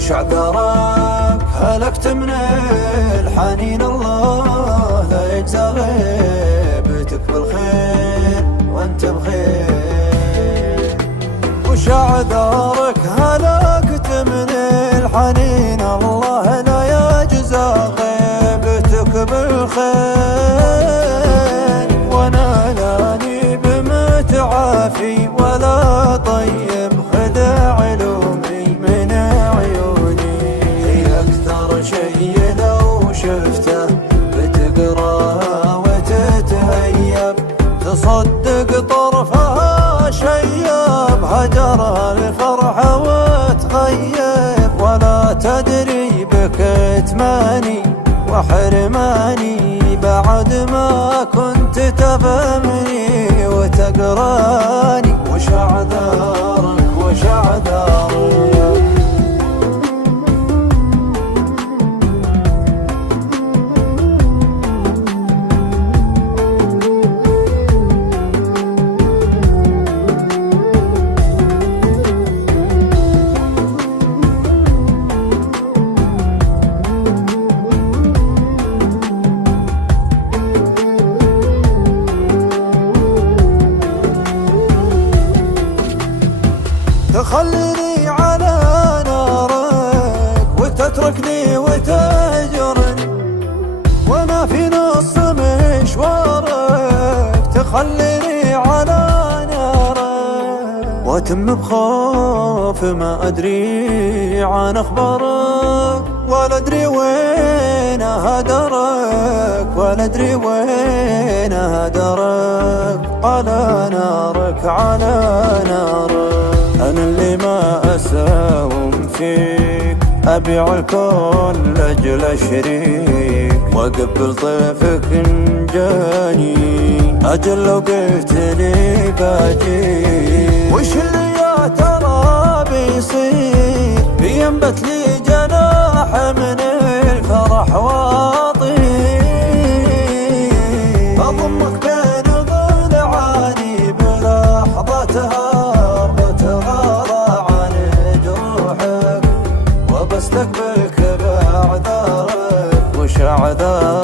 وش اعذرك هلكت من الحنين، الله لا يجزى غيبتك بالخير وانت بخير. وش اعذرك هلكت من الحنين، الله لا يجزى غيبتك بالخير. وانا لاني بمتعافي ولا طيب خذ علومي من عيوني. هي اكثر شيء لو شفته بتقراها وتتهيب، تصدق طرفها شيب هجرها الفرحة وتغيب. ولا تدري بكتماني وحرماني بعد ما كنت تفهمني وتقراني. وش اعذارك وش اعذارك. تخليني على نارك وتتركني وتهجرني، وانا في نص مشوارك تخليني على نارك. واتم بخوف ما ادري عن اخبارك، ولا ادري وين هدرك، ولا ادري وين هدرك. على نارك على نارك أنا اللي ما أساوم فيك، أبيع الكون لأجل شريك، وأقبل طيفك إن جاني، أجل لو قلت لي باجيك. وش اللي يا ترى بيصير، بينبت لي جناح من الفرح واطير، أضمك بين ضلعاني بلحظتها استقبلك بعذرك. وش اعذرك